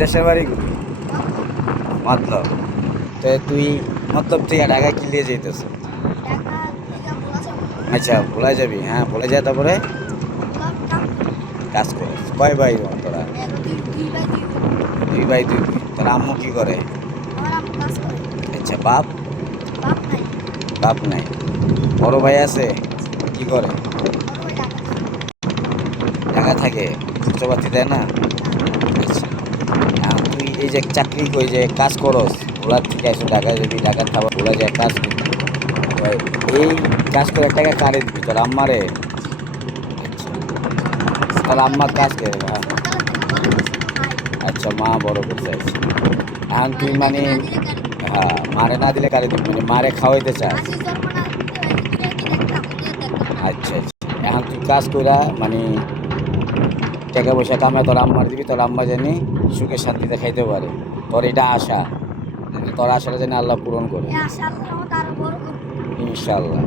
দেশের বাড়ি কই? মতলব। তো তুই মতলব থেকে ঢাকা কি লিয়ে যেতেছ? আচ্ছা ভোলা যাবি, হ্যাঁ ভোলা যায় তারপরে কাজ করিস। কয় ভাই বোন তোরা? দুই ভাই দুই বোন। তোর আম্মু কি করে? আচ্ছা বাপ? বাপ নাই। বড় ভাই আছে? কি করে? ঢাকা থাকে? খরচাপাতি দেয় না? আচ্ছা। এখন তুই এই যে চাকরি কই যে কাজ করস, ভোলার থেকে এসে ঢাকা যাবি, ঢাকার খাবার ভোলা যায় কাজ করবি। এবার এই কাজ করে টাকা কারে দিবি? তোর আম্মারে? আচ্ছা। তোর আম্মা কাজ করে না? আচ্ছা মা বড় করতে চাইছে। এখন তুই মানে হ্যাঁ মারে না দিলে কারে দিবি? মানে মারে খাওয়াইতে চাস? আচ্ছা আচ্ছা। এখন তুই কাজ কইরা মানে টাকা পয়সা কামায় তোর আম্মার দিবি, তোর আম্মা জানি সুখে শান্তিতে খাইতে পারে। তোর এটা আশা, তোর আশাটা জানি আল্লাহ পূরণ করে। ইনশাল্লাহ।